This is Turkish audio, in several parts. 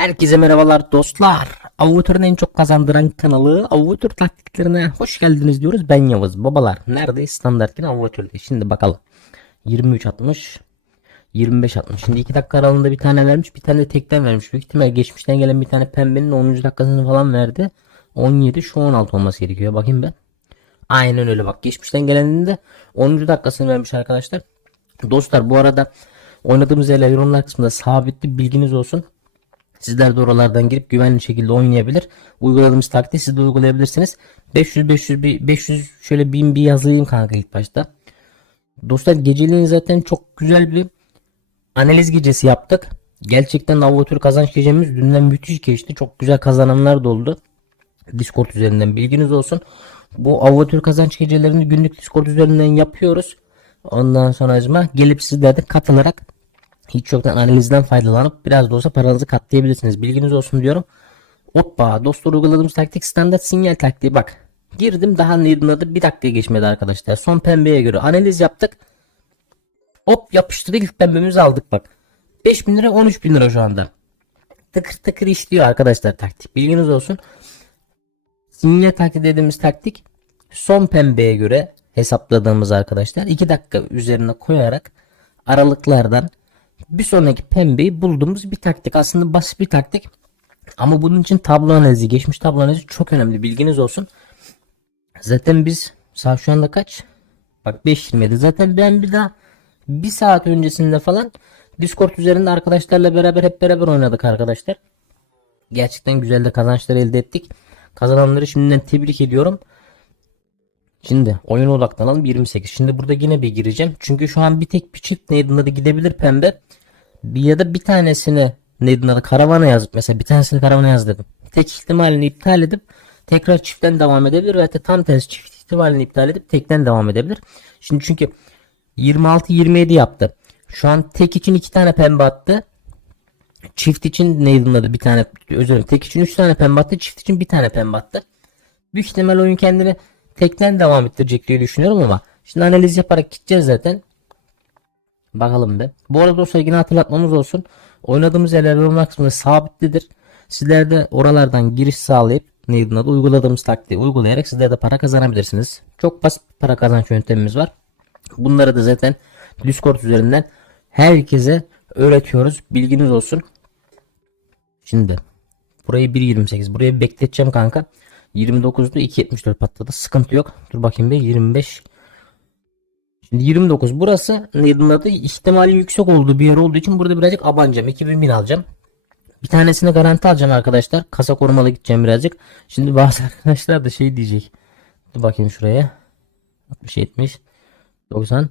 Herkese merhabalar dostlar. Avutörün en çok kazandıran kanalı Avutör taktiklerine hoş geldiniz diyoruz. Ben Yavuz. Babalar neredeyiz? Standart yine Avutör'de. Şimdi bakalım. 23 atmış. 25 atmış. Şimdi 2 dakika aralığında bir tane vermiş. Bir tane de tekten vermiş. Büyük ihtimal geçmişten gelen bir tane pembenin 10. dakikasını falan verdi. 17 şu 16 olması gerekiyor. Bakayım ben. Aynen öyle bak. Geçmişten gelenin de 10. dakikasını vermiş arkadaşlar. Dostlar bu arada oynadığımız yerler yorumlar kısmında sabitli bilginiz olsun. Sizler de oralardan girip güvenli şekilde oynayabilir. Uyguladığımız taktiği siz de uygulayabilirsiniz. 500 500 bir 500 şöyle 1000 bir yazayım kanka ilk başta. Dostlar geceliğin zaten çok güzel bir analiz gecesi yaptık. Gerçekten Avotür kazanç gecemiz dünden müthiş geçti. Çok güzel kazananlar da oldu. Discord üzerinden bilginiz olsun. Bu Avotür kazanç gecelerini günlük Discord üzerinden yapıyoruz. Ondan sonra gelip sizler de katılarak hiç yoktan analizden faydalanıp biraz da olsa paranızı katlayabilirsiniz. Bilginiz olsun diyorum. Hoppa dostlar uyguladığımız taktik standart sinyal taktiği bak. Girdim daha adı bir dakika geçmedi arkadaşlar. Son pembeye göre analiz yaptık. Hop yapıştırdık ilk pembemizi aldık bak. 5000 lira 13 bin lira şu anda. Tıkır tıkır işliyor arkadaşlar taktik. Bilginiz olsun. Sinyal taktiği dediğimiz taktik son pembeye göre hesapladığımız arkadaşlar 2 dakika üzerine koyarak aralıklardan bir sonraki pembeyi bulduğumuz bir taktik. Aslında basit bir taktik. Ama bunun için tablo analizi, geçmiş tablo analizi çok önemli. Bilginiz olsun. Zaten biz saat şu anda kaç? Bak 5.27. Zaten ben bir daha bir saat öncesinde falan Discord üzerinde arkadaşlarla beraber hep beraber oynadık arkadaşlar. Gerçekten güzel de kazançlar elde ettik. Kazananları şimdiden tebrik ediyorum. Şimdi oyuna odaklanalım 28. Şimdi burada yine bir gireceğim. Çünkü şu an bir tek bir çift neydi adı gidebilir pembe. Ya da bir tanesini neydi adı karavana yazıp mesela bir tanesini karavana yaz dedim. Tek ihtimalini iptal edip tekrar çiftten devam edebilir veya da tam tersi çift ihtimalini iptal edip tekten devam edebilir. Şimdi çünkü 26 27 yaptı. Şu an tek için iki tane pembe attı. Çift için neydi adı bir tane özür dilerim. Tek için üç tane pembe attı. Çift için bir tane pembe attı. Büyük ihtimal oyun kendini tekten devam ettirecek diye düşünüyorum ama şimdi analiz yaparak gideceğiz zaten. Bakalım be. Bu arada dostlar yine hatırlatmamız olsun. Oynadığımız yerler yorumlar kısmında sabitlidir. Sizler de oralardan giriş sağlayıp neydi adı uyguladığımız taktiği uygulayarak sizler de para kazanabilirsiniz. Çok basit para kazanç yöntemimiz var. Bunları da zaten Discord üzerinden herkese öğretiyoruz. Bilginiz olsun. Şimdi burayı 1.28 buraya bekleteceğim kanka. 29'da 2.74 patladı. Sıkıntı yok. Dur bakayım bir 25 Şimdi 29 burası adı ihtimali yüksek olduğu bir yer olduğu için burada birazcık abanacağım. 2000 bin alacağım. Bir tanesini garanti alacağım arkadaşlar. Kasa korumalı gideceğim birazcık. Şimdi bazı arkadaşlar da şey diyecek. Dur bakayım şuraya. 60 70 90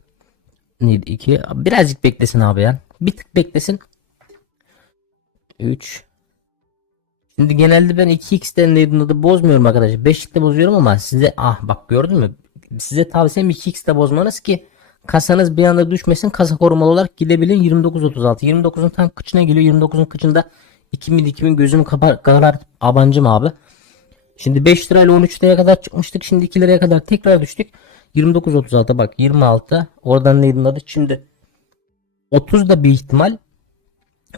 neydi 2 birazcık beklesin abi ya. Bir tık beklesin. 3 Şimdi genelde ben 2x'ten neydi adı bozmuyorum arkadaşlar. 5'te bozuyorum ama size ah bak gördün mü? Size tavsiyem 2x'te bozmanız ki kasanız bir anda düşmesin. Kasa korumalı olarak gidebilin 29.36. 29'un tam kıçına geliyor. 29'un kıçında 2000 2000 gözümü kapar kadar abancım abi. Şimdi 5 lirayla 13 liraya kadar çıkmıştık. Şimdi 2 liraya kadar tekrar düştük. 29.36 bak 26. Oradan neydi adı? Şimdi 30 da bir ihtimal.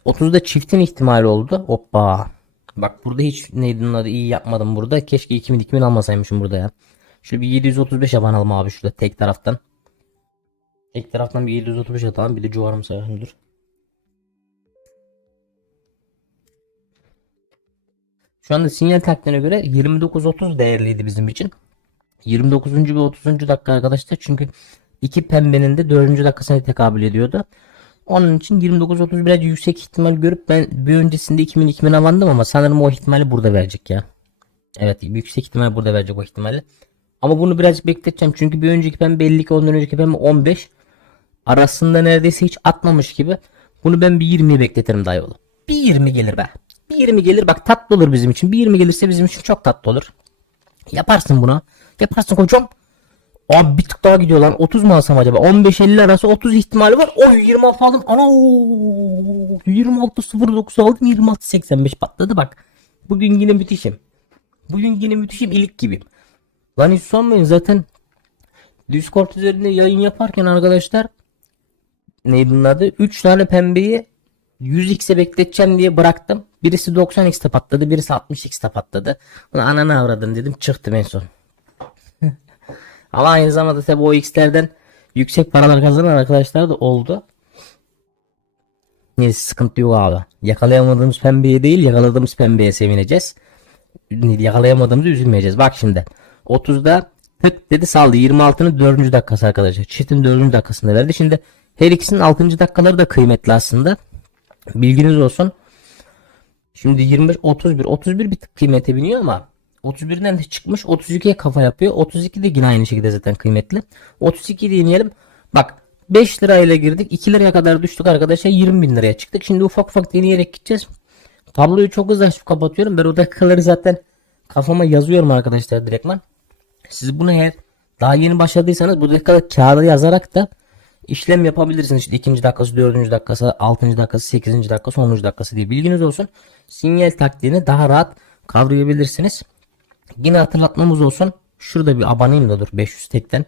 30 da çiftin ihtimali oldu. Hoppa. Bak burada hiç neydi adı iyi yapmadım burada. Keşke 2000 2000 almasaymışım burada ya. Şöyle bir 735 abanalım abi şurada tek taraftan. Tek taraftan bir 735 atalım. Bir de cuvarım sayalım dur. Şu anda sinyal taktiğine göre 29.30 değerliydi bizim için. 29. ve 30. dakika arkadaşlar çünkü iki pembenin de 4. dakikasına tekabül ediyordu. Onun için 29-30 biraz yüksek ihtimal görüp ben bir öncesinde 2000 2000 avandım ama sanırım o ihtimali burada verecek ya. Evet yüksek ihtimal burada verecek o ihtimali. Ama bunu birazcık bekleteceğim çünkü bir önceki pembe belli ki ondan önceki pembe 15. Arasında neredeyse hiç atmamış gibi. Bunu ben bir 20'ye bekletirim dayı oğlum. Bir 20 gelir be. Bir 20 gelir bak tatlı olur bizim için. Bir 20 gelirse bizim için çok tatlı olur. Yaparsın bunu. Yaparsın kocam. Abi bir tık daha gidiyor lan. 30 mu alsam acaba? 15-50 arası 30 ihtimali var. Oy 26 aldım. Ana 26-09 aldım. 26-85 patladı bak. Bugün yine müthişim. Bugün yine müthişim ilik gibiyim. Lan hiç sormayın zaten Discord üzerinde yayın yaparken arkadaşlar neydi bunun adı? 3 tane pembeyi 100x'e bekleteceğim diye bıraktım. Birisi 90x'te patladı, birisi 60x'te patladı. Bunu ananı avradın dedim, çıktım en son. Ama aynı zamanda tabi o x'lerden yüksek paralar kazanan arkadaşlar da oldu. Neyse sıkıntı yok abi. Yakalayamadığımız pembeye değil yakaladığımız pembeye sevineceğiz. Yakalayamadığımızı üzülmeyeceğiz. Bak şimdi 30'da tık dedi saldı 26'nın 4. dakikası arkadaşlar. Çiftin 4. dakikasında verdi. Şimdi her ikisinin 6. dakikaları da kıymetli aslında. Bilginiz olsun. Şimdi 25 31 31 bir tık kıymete biniyor ama 31'den de çıkmış 32'ye kafa yapıyor. 32 de yine aynı şekilde zaten kıymetli. 32 deneyelim. Bak 5 lirayla girdik. 2 liraya kadar düştük arkadaşlar. 20 bin liraya çıktık. Şimdi ufak ufak deneyerek gideceğiz. Tabloyu çok hızlı kapatıyorum. Ben o dakikaları zaten kafama yazıyorum arkadaşlar direktman. Siz bunu eğer daha yeni başladıysanız bu dakikaları kağıda yazarak da işlem yapabilirsiniz. İşte ikinci dakikası, dördüncü dakikası, altıncı dakikası, sekizinci dakikası, onuncu dakikası diye bilginiz olsun. Sinyal taktiğini daha rahat kavrayabilirsiniz. Yine hatırlatmamız olsun. Şurada bir aboneyim de dur 500 tekten.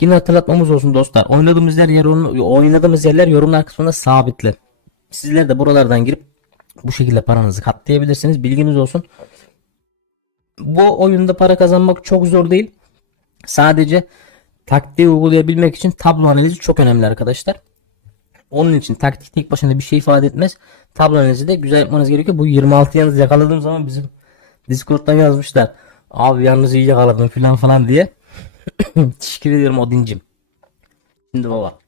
Yine hatırlatmamız olsun dostlar. Oynadığımız yer, yer oynadığımız yerler yorumlar kısmında sabitli. Sizler de buralardan girip bu şekilde paranızı katlayabilirsiniz. Bilginiz olsun. Bu oyunda para kazanmak çok zor değil. Sadece taktiği uygulayabilmek için tablo analizi çok önemli arkadaşlar. Onun için taktik tek başına bir şey ifade etmez. Tablo analizi de güzel yapmanız gerekiyor. Bu 26 yalnız yakaladığım zaman bizim Discord'dan yazmışlar. Abi yalnız iyi yakaladım falan falan diye. Teşekkür ediyorum Odin'cim. Şimdi baba.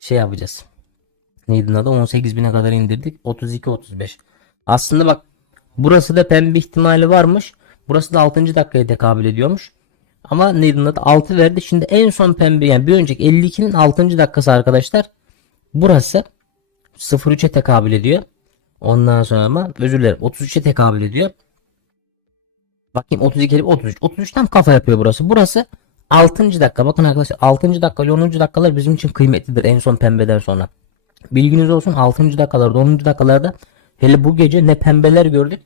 Şey yapacağız. Neydi adı? 18.000'e kadar indirdik. 32-35. Aslında bak burası da pembe ihtimali varmış. Burası da 6. dakikaya tekabül ediyormuş. Ama neydi adı? 6 verdi. Şimdi en son pembe yani bir önceki 52'nin 6. dakikası arkadaşlar. Burası 03'e tekabül ediyor. Ondan sonra ama özür dilerim 33'e tekabül ediyor. Bakayım 32 33. 33 tam kafa yapıyor burası. Burası 6. dakika. Bakın arkadaşlar 6. dakika 10. dakikalar bizim için kıymetlidir en son pembeden sonra. Bilginiz olsun 6. dakikalarda 10. dakikalarda hele bu gece ne pembeler gördük.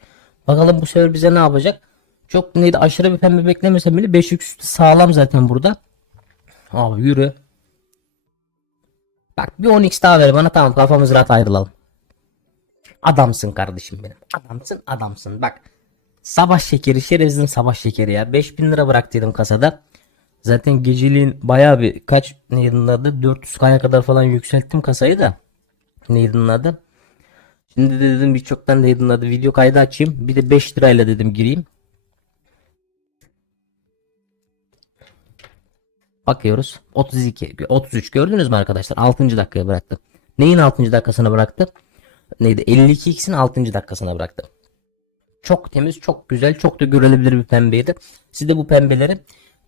Bakalım bu sefer bize ne yapacak? Çok neydi aşırı bir pembe beklemesem bile 5 üstü sağlam zaten burada. Abi yürü. Bak bir 10x daha ver bana tamam kafamız rahat ayrılalım. Adamsın kardeşim benim. Adamsın adamsın. Bak sabah şekeri şerefsizin sabah şekeri ya. 5000 lira bıraktıydım kasada. Zaten geceliğin bayağı bir kaç neydi adı 400 kaya kadar falan yükselttim kasayı da. Neydi adı? Şimdi de dedim birçoktan neydi adı video kaydı açayım. Bir de 5 lirayla dedim gireyim. Bakıyoruz. 32, 33 gördünüz mü arkadaşlar? 6. dakikaya bıraktım. Neyin 6. dakikasına bıraktı? Neydi? 52x'in 6. dakikasına bıraktı. Çok temiz, çok güzel, çok da görülebilir bir pembeydi. Siz de bu pembeleri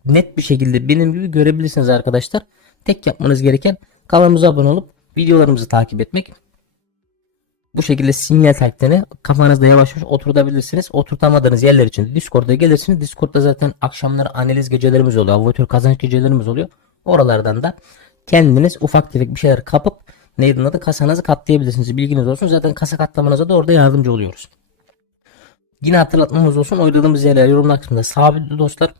net bir şekilde benim gibi görebilirsiniz arkadaşlar. Tek yapmanız gereken kanalımıza abone olup videolarımızı takip etmek. Bu şekilde sinyal taktiğini kafanızda yavaş yavaş oturtabilirsiniz. Oturtamadığınız yerler için Discord'a gelirsiniz. Discord'da zaten akşamları analiz gecelerimiz oluyor. Avatör kazanç gecelerimiz oluyor. Oralardan da kendiniz ufak tefek bir şeyler kapıp neydi adı kasanızı katlayabilirsiniz. Bilginiz olsun. Zaten kasa katlamanıza da orada yardımcı oluyoruz. Yine hatırlatmamız olsun. Oynadığımız yerler yorumlar kısmında sabitli dostlar.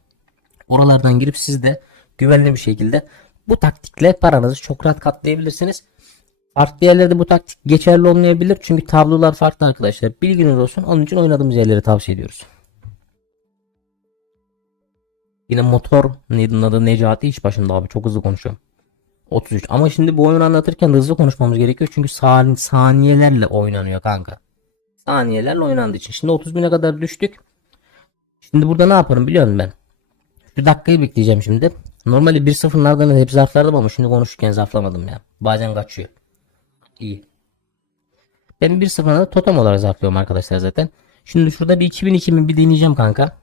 Oralardan girip siz de güvenli bir şekilde bu taktikle paranızı çok rahat katlayabilirsiniz. Farklı yerlerde bu taktik geçerli olmayabilir. Çünkü tablolar farklı arkadaşlar. Bilginiz olsun. Onun için oynadığımız yerleri tavsiye ediyoruz. Yine motor neydi adı Necati iş başında abi. Çok hızlı konuşuyor. 33. Ama şimdi bu oyunu anlatırken hızlı konuşmamız gerekiyor. Çünkü sani saniyelerle oynanıyor kanka. Saniyelerle oynandığı için. Şimdi 30 bine kadar düştük. Şimdi burada ne yaparım biliyor musun ben? Şu dakikayı bekleyeceğim şimdi. Normalde 1-0'lardan hep zarflardım ama şimdi konuşurken zarflamadım ya. Bazen kaçıyor. İyi. Ben 1-0'larda totem olarak zarflıyorum arkadaşlar zaten. Şimdi şurada bir 2000-2000 bir deneyeceğim kanka.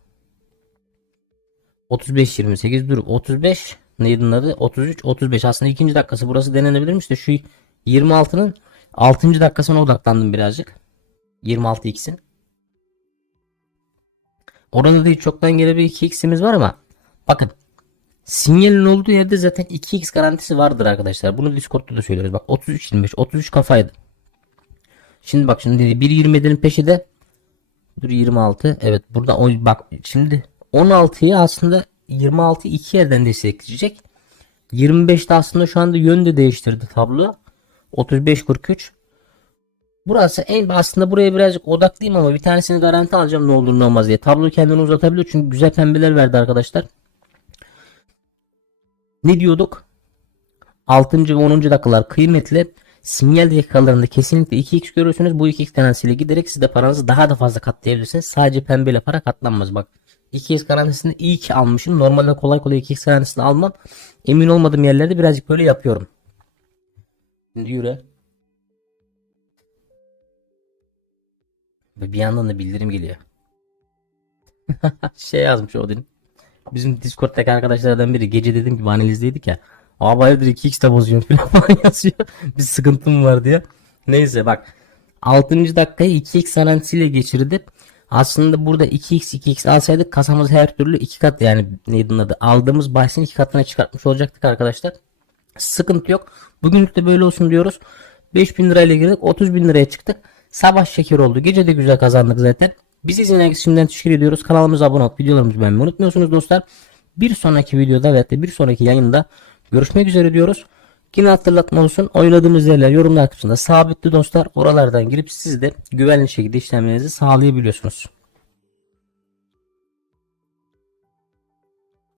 35-28 dur 35 neydi adı 33 35 aslında ikinci dakikası burası denenebilirmiş de şu 26'nın 6. dakikasına odaklandım birazcık 26 x'in Orada da hiç çoktan gele bir 2x'imiz var ama bakın sinyalin olduğu yerde zaten 2x garantisi vardır arkadaşlar. Bunu Discord'da da söylüyoruz. Bak 33 25 33 kafaydı. Şimdi bak şimdi 1.27'nin peşi de dur 26 evet burada o bak şimdi 16'yı aslında 26 iki yerden destekleyecek. 25'te aslında şu anda yön de değiştirdi tablo. 35-43. Burası en aslında buraya birazcık odaklıyım ama bir tanesini garanti alacağım ne olur ne olmaz diye. Tablo kendini uzatabiliyor çünkü güzel pembeler verdi arkadaşlar. Ne diyorduk? 6. ve 10. dakikalar kıymetli. Sinyal dakikalarında kesinlikle 2x görürsünüz. Bu 2x garantisiyle giderek siz de paranızı daha da fazla katlayabilirsiniz. Sadece pembeyle para katlanmaz bak. 2x garantisini iyi ki almışım. Normalde kolay kolay 2x garantisini almam. Emin olmadığım yerlerde birazcık böyle yapıyorum. Şimdi yürü. Ve bir yandan da bildirim geliyor. şey yazmış Odin. Bizim Discord'daki arkadaşlardan biri gece dedim ki analizdeydik ya. Abi hayırdır 2x bozuyorsun falan yazıyor. bir sıkıntım var diye. Neyse bak. 6. dakikayı 2x garantisiyle geçirdi. Aslında burada 2x 2x alsaydık kasamız her türlü 2 kat yani neydi adı aldığımız bahisin 2 katına çıkartmış olacaktık arkadaşlar. Sıkıntı yok. Bugünlük de böyle olsun diyoruz. 5000 lirayla girdik 30 bin liraya çıktık. Sabah şeker oldu. Gece de güzel kazandık zaten. Bizi izleyen şimdiden teşekkür ediyoruz. Kanalımıza abone olup videolarımızı beğenmeyi unutmuyorsunuz dostlar. Bir sonraki videoda ve bir sonraki yayında görüşmek üzere diyoruz. Yine hatırlatma olsun. Oynadığımız yerler yorumlar kısmında sabitli dostlar. Oralardan girip siz de güvenli şekilde işlemlerinizi sağlayabiliyorsunuz.